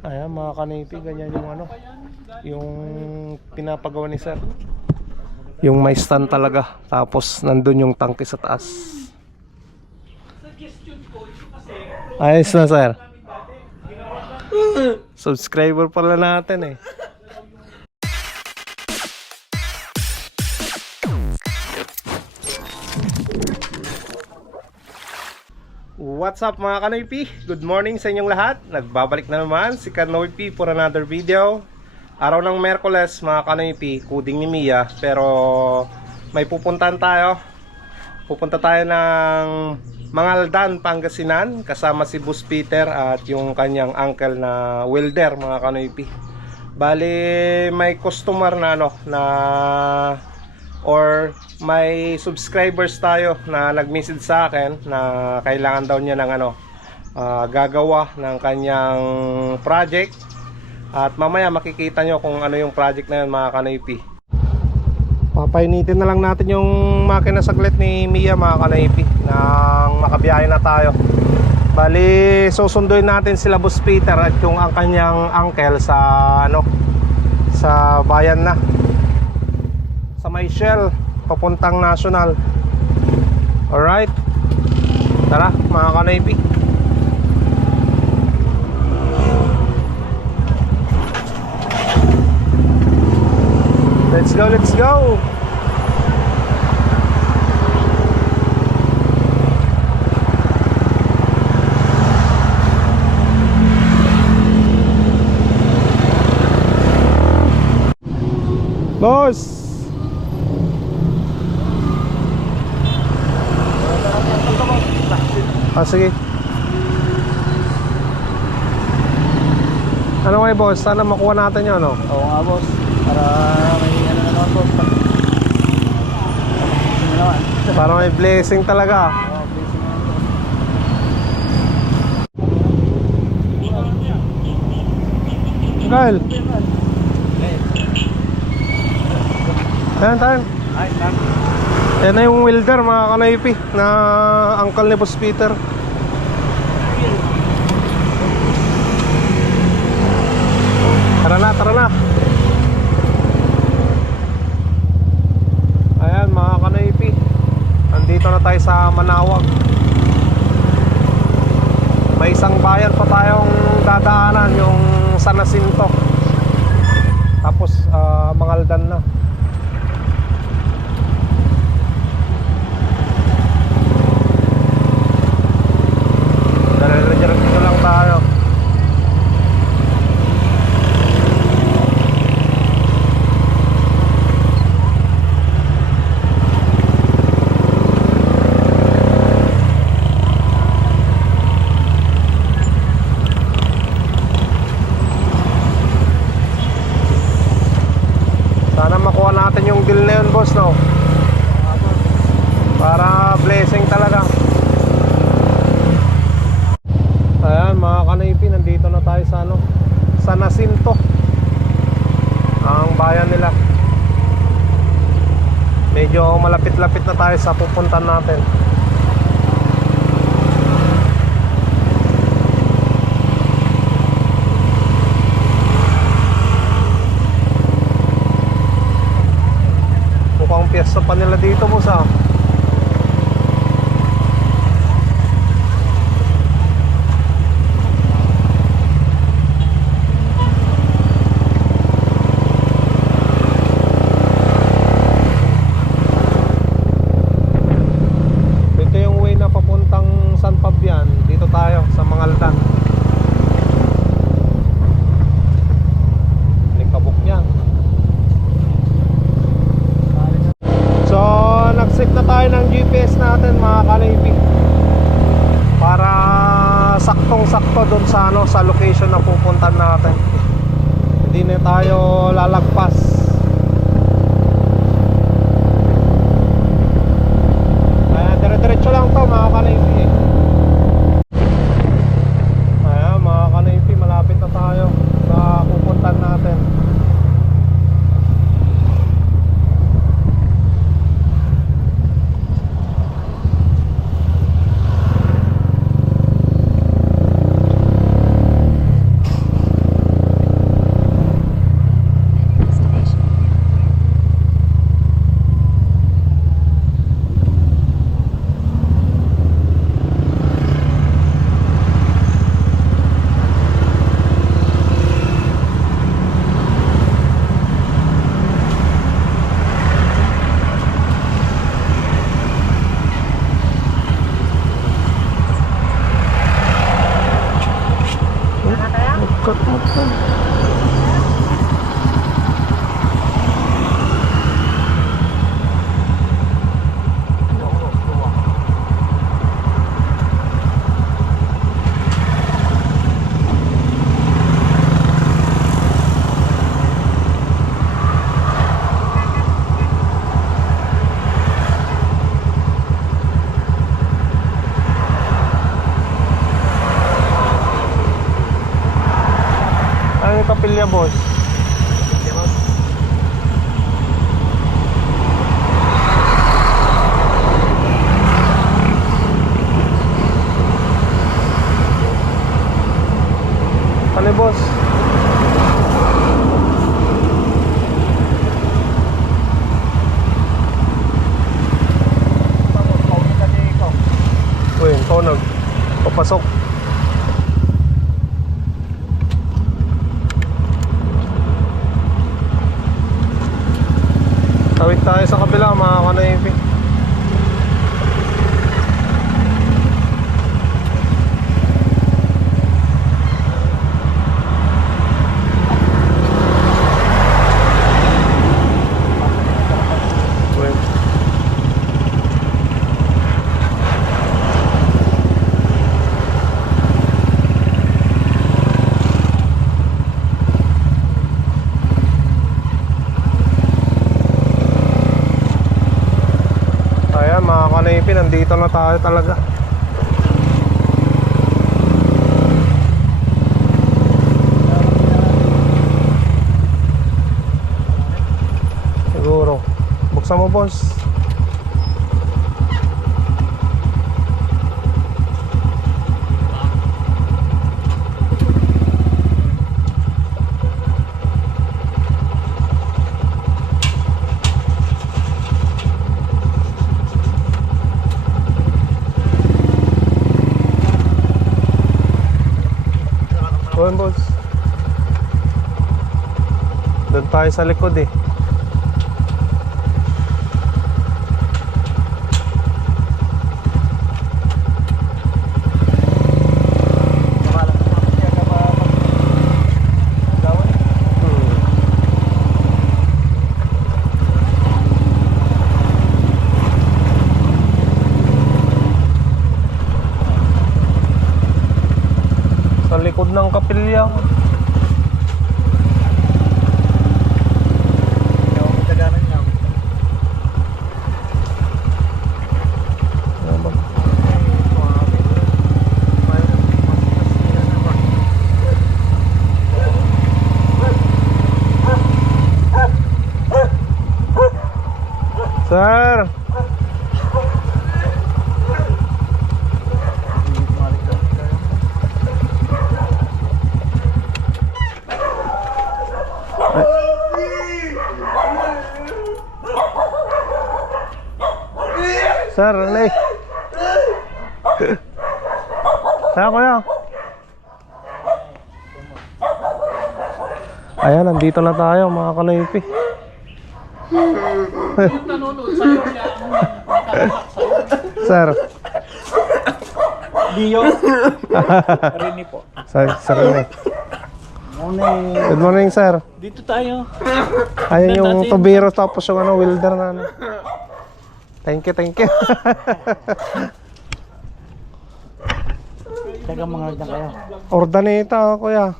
Ayan mga kanipi, ganyan yung ano, yung pinapagawa ni sir. Yung may stand talaga, tapos nandun yung tangke sa taas. Ayos na sir. Subscriber pala natin eh. What's up mga Kanoy P? Good morning sa inyong lahat. Nagbabalik na naman si Kanoy P for another video. Araw ng Merkules mga Kanoy P, kuding ni Mia. Pero may pupuntahan tayo. Pupunta tayo ng Mangaldan, Pangasinan. Kasama si Bus Peter at yung kanyang uncle na welder mga Kanoy P. Bali may customer na ano na or may subscribers tayo na nag-message sa akin na kailangan daw niya ng ano ah, gagawa ng kanyang project. At mamaya makikita nyo kung ano yung project na yun mga kanaypi. Papainitin na lang natin yung makina saglit ni Mia mga kanaypi nang makabiyahe na tayo. Bali susunduin natin sila Boss Peter at yung ang kanyang uncle sa ano sa bayan na sa may Shell papuntang National. Alright. Tara mga kanaypi. Let's go let's go. Boss Ah, sige. Ano nga boss? Sana makuha natin yun, no? Oo nga boss. Para may ano na naman boss. Ano naman? Para may blessing talaga. Oo, busy na boss. Kyle. Ay, tama. Yan na yung welder mga kanaypi na uncle ni Boss Peter. Tara na, tara na. Ayan mga kanaypi. Andito na tayo sa Manawag. May isang bayan pa tayong dadaanan yung San Jacinto. Tapos ah, Mangaldan na. Diretso lang tayo. Sana makuha natin yung deal na yun, boss, no? Para blessing talaga. Ayan mga kanaypi, nandito na tayo sa ano Sa Nasinto Ang bayan nila Medyo malapit-lapit na tayo sa pupuntan natin. Mukhang piyesta pa nila dito mo sa Ito yung way na papuntang San Fabian. Dito tayo sa Mangaldan. Likabok niya. So, nag-set na tayo ng GPS natin mga kanaypi. Para saktong-sakto doon sa ano sa location na pupuntan natin. Hindi na tayo lalagpas. Ayan, dire-diretso lang to mga kanaypi. Ayan, mga kanaypi, malapit na tayo sa pupuntan natin. Cut mo to. Ano yung kapilya, boss? Ano, boss? Uy, tunog. Papasok. Tawid tayo sa kabila mga kanaypi. Wait. Ayan mga nandito na tayo talaga. Siguro. Buksan mo boss. Kuhan boss. Doon tayo sa likod eh. Hmm. Sa likod ng kapilya. Ano ba? Sir! Sir, alay. Saan kuya? Ayan, nandito na tayo mga sa'yo. Sir, Dio. Rini po. sir, sir Rene. Good morning, sir. Dito tayo. Ayan yung tubiro tapos yung ano, welder na ano. Thank you, thank you. Taga mga na kayo. Ordaneta, kuya.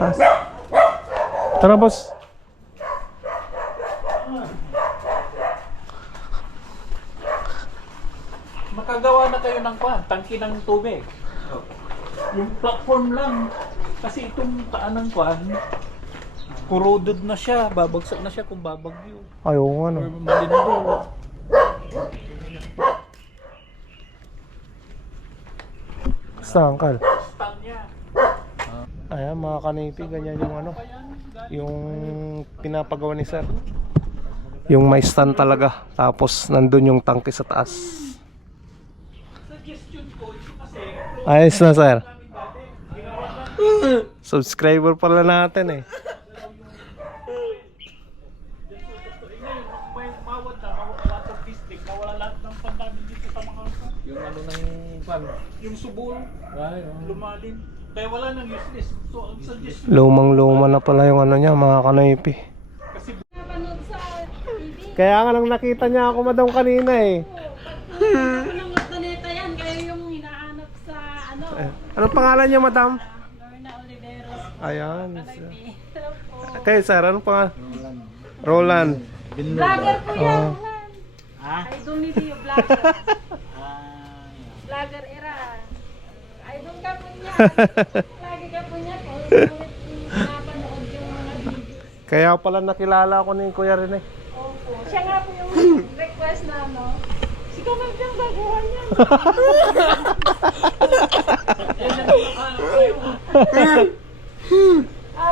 Ah. Tara, boss. Makagawa na kayo ng kwan, tangki ng tubig. Yung platform lang. Kasi itong taan ng kwan, corroded na siya, babagsak na siya kung babagyo. Ayaw nga, Or no. malindol. Basta, uncle. Ayan, mga kanipi, ganyan yung ano. Yung pinapagawa ni sir. Yung may stand talaga. Tapos, nandun yung tangke sa taas. Ayos na, sir. Subscriber pala natin eh. Yung ano ng pan. Yung subol, Ay, oh. lumalim. Kaya wala nang useless. So, ang suggestion, Lumang-luma na pala yung ano niya, mga kanoypi. kasi Napanood sa TV. Kaya nga nang nakita niya ako madam kanina eh. Hinahanap sa ano, pangalan niya madam? Ayan. Kalabi. Hello po. Kayo sir, ano pa? Roland. Vlogger po yan. Oo. Ah? Idol ni Dio, vlogger. ah, Vlogger Lagi ka po niya. Paulit-ulit napanood yung mga videos. Kaya pala nakilala ko ni Kuya Rene. Opo. Siya nga po yung request na ano. Si Kamag siyang gagawa niya.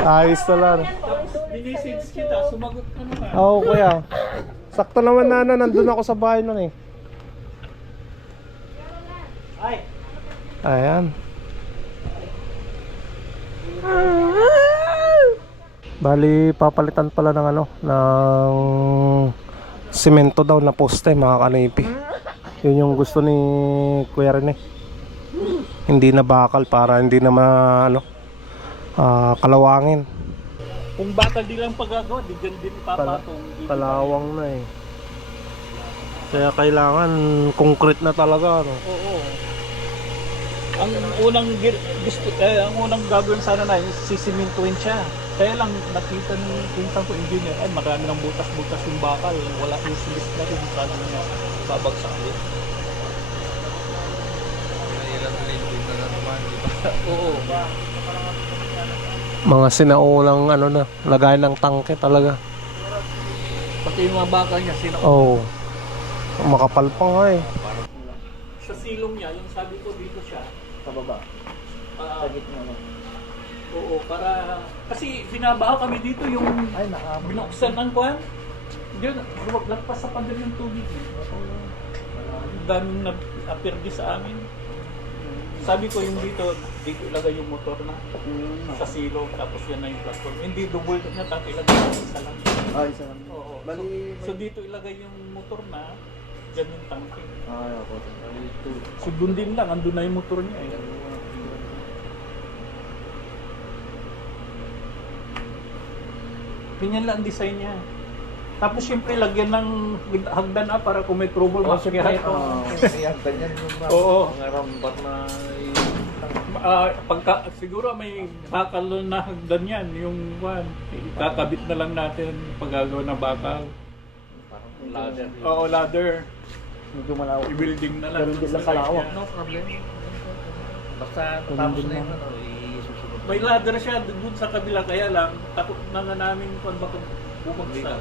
Ayos na lang. Minisage kita, sumagot ka naman. Oo kuya. Sakto naman na ano, nandun ako sa bahay nun eh. Ay, Ayan. Bali, papalitan pala ng ano, ng simento daw na poste mga kanipi. Yun yung gusto ni Kuya Rene. Hindi na bakal para hindi na ma, ano, ah, kalawangin. kung bakal di lang paggagawa, di dyan din ipapatong. Di- Kalawang na eh. Kaya kailangan concrete na talaga. No? Oo. Ang unang gir- gusto eh, ang unang gagawin sana na is sisimintuin siya. Kaya lang nakita ni pinsan ko engineer, ay marami ng butas-butas yung bakal, wala yung silis na rin sabi niya babagsak din. Oo. Mga sinaulang ano na, lagay ng tangke talaga. Pati yung mga bakal niya, sino Oo. Oh, makapal pa nga eh. sa silong niya, yung sabi ko dito siya, Sa baba. ah, Sa gitna mo. oo, para, kasi binabaha kami dito yung Ay, naka... binuksan ng kwan. Yun, huwag lagpas sa pader yung tubig. Ang daming nag-appear di sa amin. Sabi ko yung dito, dito ilagay yung motor na sa silong, tapos yan na yung platform. Hindi double na tapos ilagay yung isa lang. Ay, isa lang. Oo. Bali, So dito ilagay yung motor na, dyan yung tanke. Ay, ako. So doon din lang, andun na yung motor niya eh. Ganyan lang ang design niya. Tapos syempre lagyan ng hagdan ah para kung may trouble Oh, syempre, ito. oh, Ayan, ganyan yung mga Oo. mga na Ah, pagka siguro may bakal na hagdan yan, yung one, kakabit na lang natin paggagawa ng bakal. parang ladder. Oo, ladder. Medyo malawak. I-building na lang. Pero hindi dun lang kalawak, no problem. Basta tapos na yun, ano, isusunod. May ladder siya doon sa kabila kaya lang takot na nga namin kung baka bumagsak.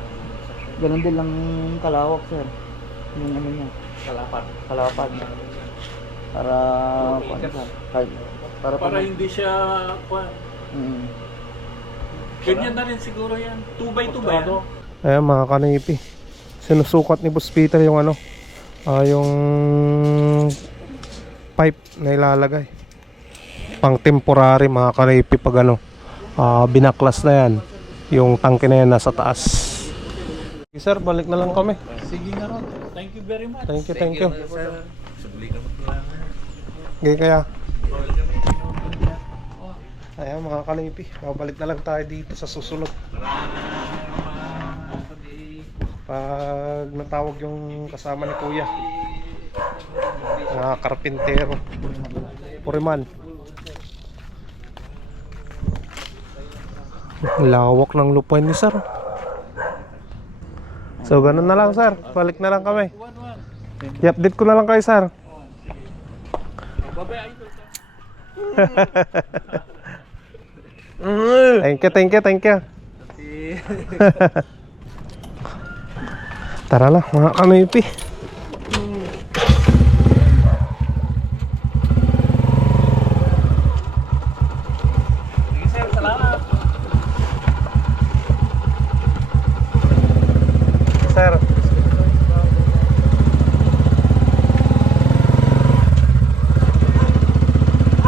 Ganun din lang kalawak, sir. Yung ano niya. Kalapat. Kalapat. Para, ano, sir? Para, Para hindi siya kwan. Mm. Ganyan na rin siguro yan. 2 by 2 ba yan? Ayan mga kanipi. Sinusukat ni Boss Peter yung ano, ah, yung pipe na ilalagay. Pang temporary mga kanipi pag ano, ah, binaklas na yan. Yung tangke na yan nasa taas. Okay, sir, balik na lang kami. Sige nga ron. Thank you very much. Thank you, thank you. Okay, kaya. Ayan mga kanipi, babalik na lang tayo dito sa susunod. Pag natawag yung kasama ni Kuya. Mga karpintero. Puriman. Lawak ng lupain ni Sir. So ganun na lang Sir, balik na lang kami. I-update ko na lang kayo Sir. Thank you, thank you, thank you. Tara na, mga.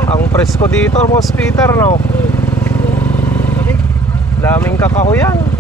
Ang presko dito, Boss Peter, no? Daming kakahuyan.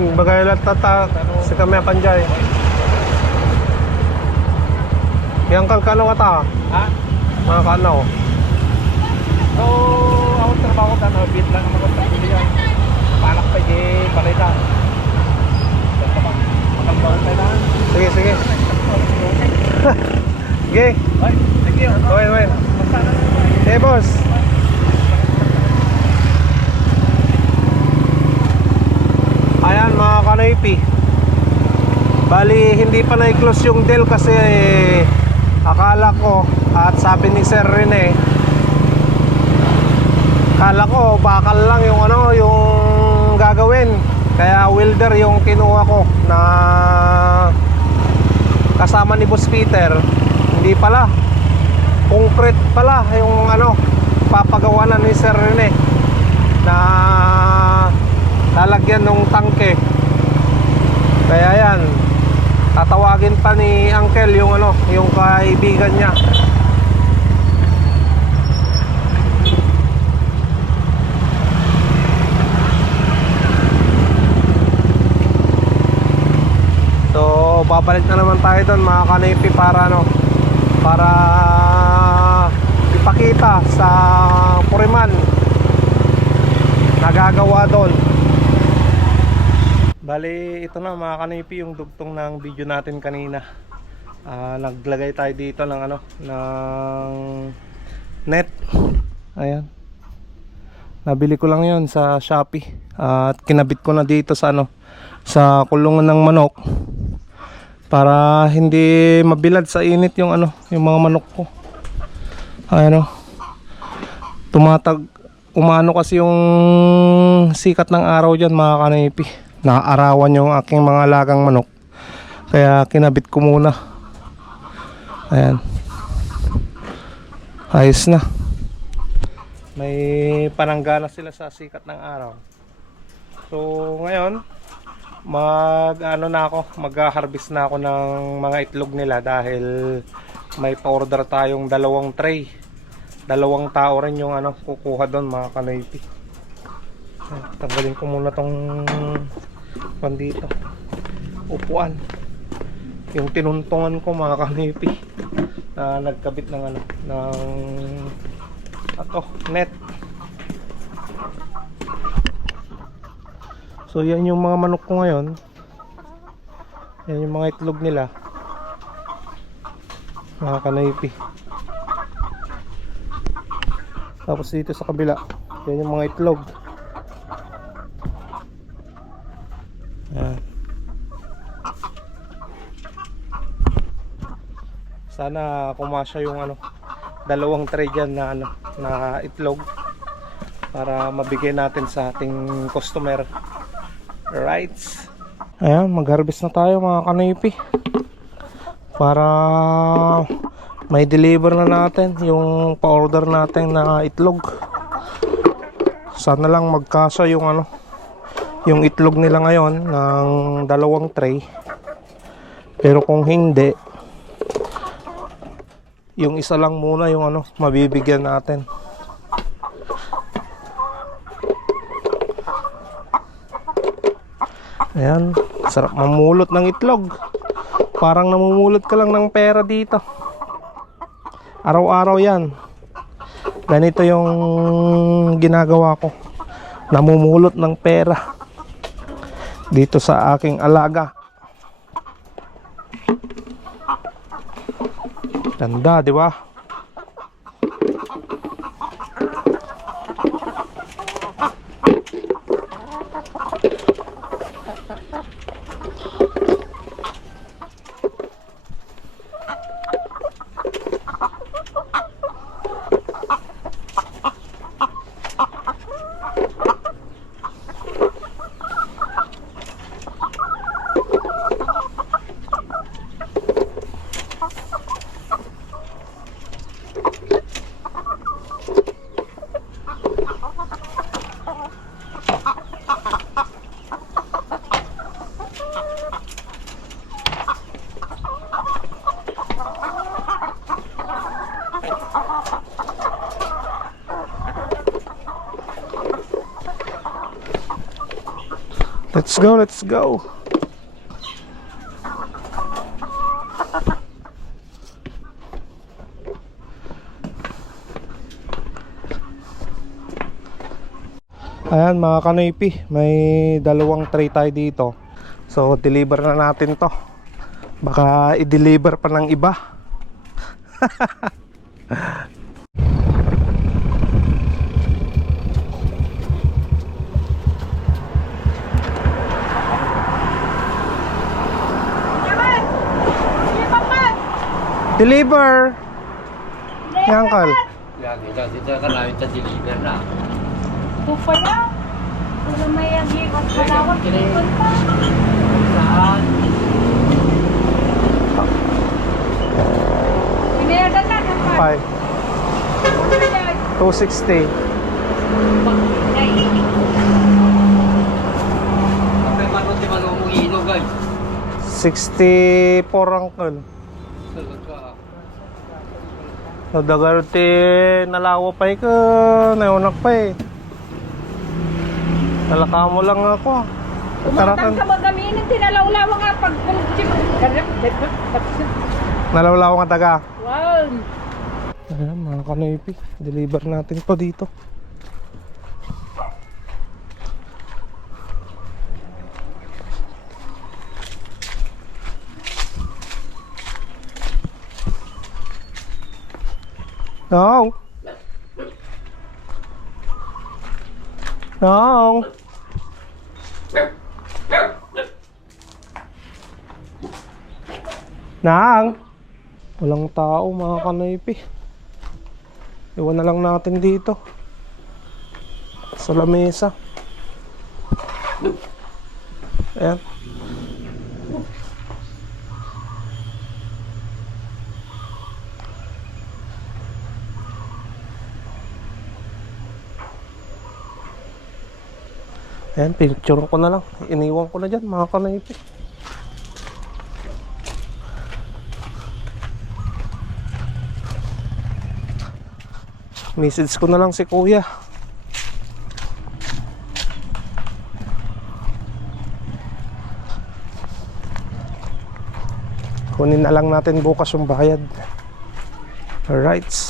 Tuhin, bagay lang tata sa kami panjay. Yang kal kano ka ta? Ha? Mga kano? So, ako trabaho ka na, bit lang naman ko sa yan. Palak pa di balita. Makalbaw tayo na. Sige, sige. Sige. Okay, okay. Na naman. Hey, boss. Kanoypi. Bali, hindi pa na-close yung deal kasi eh, akala ko at sabi ni Sir Rene akala ko bakal lang yung ano, yung gagawin. Kaya welder yung kinuha ko na kasama ni Boss Peter. Hindi pala concrete pala yung ano papagawa na ni Sir Rene na lalagyan ng tangke kaya yan tatawagin pa ni Uncle yung ano yung kaibigan niya So, babalik na naman tayo doon mga kanipi para ano para ipakita sa Puriman nagagawa doon. Bali, ito na mga kanipi yung dugtong ng video natin kanina. Ah, naglagay tayo dito ng ano ng net. Ayan. Nabili ko lang 'yon sa Shopee. at kinabit ko na dito sa ano sa kulungan ng manok para hindi mabilad sa init yung ano yung mga manok ko ano tumatag umano kasi yung sikat ng araw dyan mga kanipi naaarawan yung aking mga lagang manok. Kaya kinabit ko muna. Ayan. Ayos na. May pananggana sila sa sikat ng araw. So ngayon mag ano na ako mag-harvest na ako ng mga itlog nila dahil may pa-order tayong dalawang tray. Dalawang tao rin yung ano kukuha doon mga kanoypi tanggalin ko muna tong pan dito upuan yung tinuntungan ko mga kanoypi na nagkabit ng ano ng ato net So yan yung mga manok ko ngayon. Yan yung mga itlog nila. Mga kanaypi. Tapos dito sa kabila, yan yung mga itlog. Yan. Sana kumasya yung ano, dalawang tray dyan na ano, na itlog para mabigay natin sa ating customer. Rights. Ayan, mag-harvest na tayo mga kanipi. Para may deliver na natin yung pa-order natin na itlog. Sana lang magkasa yung ano, yung itlog nila ngayon ng dalawang tray. Pero kung hindi, yung isa lang muna yung ano, mabibigyan natin. Ayan, sarap mamulot ng itlog. Parang namumulot ka lang ng pera dito. Araw-araw yan. Ganito yung ginagawa ko. Namumulot ng pera. Dito sa aking alaga. Ganda, di ba? Let's go, let's go. Ayan mga kanoypi, may dalawang tray tayo dito. So deliver na natin to. Baka i-deliver pa ng iba. Deliver! Yan, Kal. Lagi kasi dito ka namin sa deliver na. Pa yan. Puro may agi at kalawat. Ito pa. Saan? Pinayagan na ng pa. 5. Ano yan? 260. Kapag mano si Manong Ino guys. 64 uncle. Sagot ka. Nadagarte nalawa pa ka. Nayunak pa eh. Talaka mo lang ako. Umatang Tarakan. ka magaminin, tinalawlawa nga pag Nalawlaw nga taga. Wow! Ayan mga kanoypi. Deliver natin to dito. No. No. Nang. Walang tao mga kanoypi. Iwan na lang natin dito. Sa lamesa. Ayan. Ayan, picture ko na lang. Iniwan ko na dyan, mga kanaypi. Message ko na lang si kuya. Kunin na lang natin bukas yung bayad. Alright.